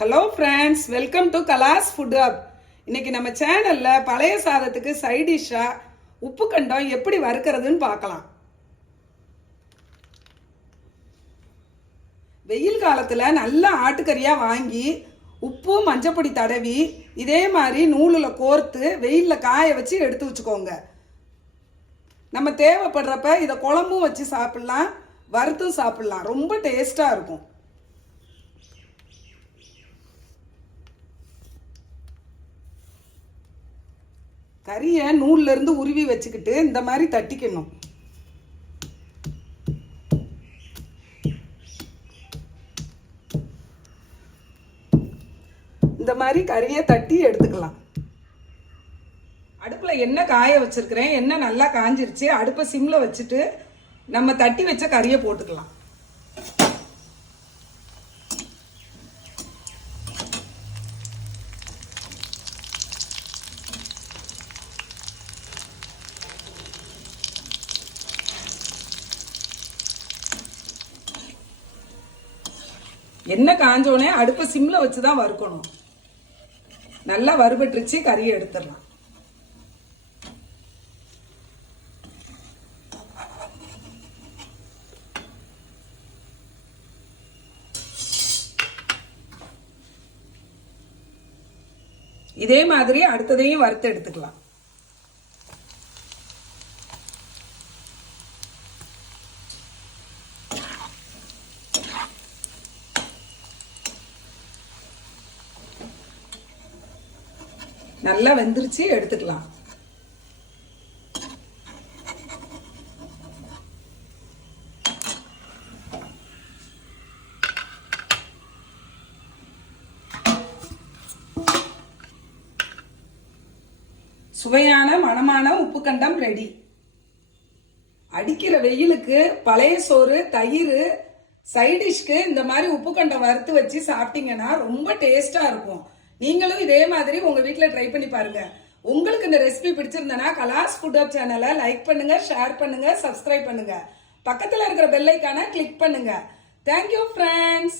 Hello friends welcome to Kalas food hub இன்னைக்கு நம்ம சேனலில் பழைய சாதத்துக்கு சைடிஷ்ஷாக உப்பு கண்டம் எப்படி வறுக்கிறதுன்னு பார்க்கலாம். வெயில் காலத்தில் நல்ல ஆட்டுக்கறியாக வாங்கி உப்பு மஞ்சப்பொடி தடவி இதே மாதிரி நூலில் கோர்த்து வெயிலில் காய வச்சு எடுத்து வச்சுக்கோங்க. நம்ம தேவைப்படுறப்ப இதை குழம்பும் வச்சு சாப்பிட்லாம் வறுத்தும் சாப்பிட்லாம். ரொம்ப டேஸ்ட்டாக இருக்கும். கறியை நூல்லேருந்து உருவி வச்சுக்கிட்டு இந்த மாதிரி தட்டிக்கணும். இந்த மாதிரி கறியை தட்டி எடுத்துக்கலாம். அடுப்பில் என்ன காய வச்சுருக்கிறேன் என்ன நல்லா காஞ்சிருச்சு அடுப்பை சிம்மில் வச்சுட்டு நம்ம தட்டி வச்ச கறியை போட்டுக்கலாம். எண்ணெய் காஞ்சோடனே அடுப்பை சிம்மில் வச்சு தான் வறுக்கணும். நல்லா வறுபட்டுருச்சு கறியை எடுத்துடலாம். இதே மாதிரி அடுத்ததையும் வறுத்து எடுத்துக்கலாம். நல்லா வெந்துருச்சு எடுத்துக்கலாம். சுவையான மணமான உப்பு கண்டம் ரெடி. அடிக்கிற வெயிலுக்கு பழைய சோறு தயிர் சைடிஷ்க்கு இந்த மாதிரி உப்பு கண்டம் வறுத்து வச்சு சாப்பிட்டீங்கன்னா ரொம்ப டேஸ்டா இருக்கும். நீங்களும் இதே மாதிரி உங்கள் வீட்டில் ட்ரை பண்ணி பாருங்க. உங்களுக்கு இந்த ரெசிபி பிடிச்சிருந்தனா கலாஸ் ஃபுட் சேனலை லைக் பண்ணுங்க ஷேர் பண்ணுங்க சப்ஸ்கிரைப் பண்ணுங்க. பக்கத்தில் இருக்கிற பெல்லைக்கான கிளிக் பண்ணுங்க. Thank you friends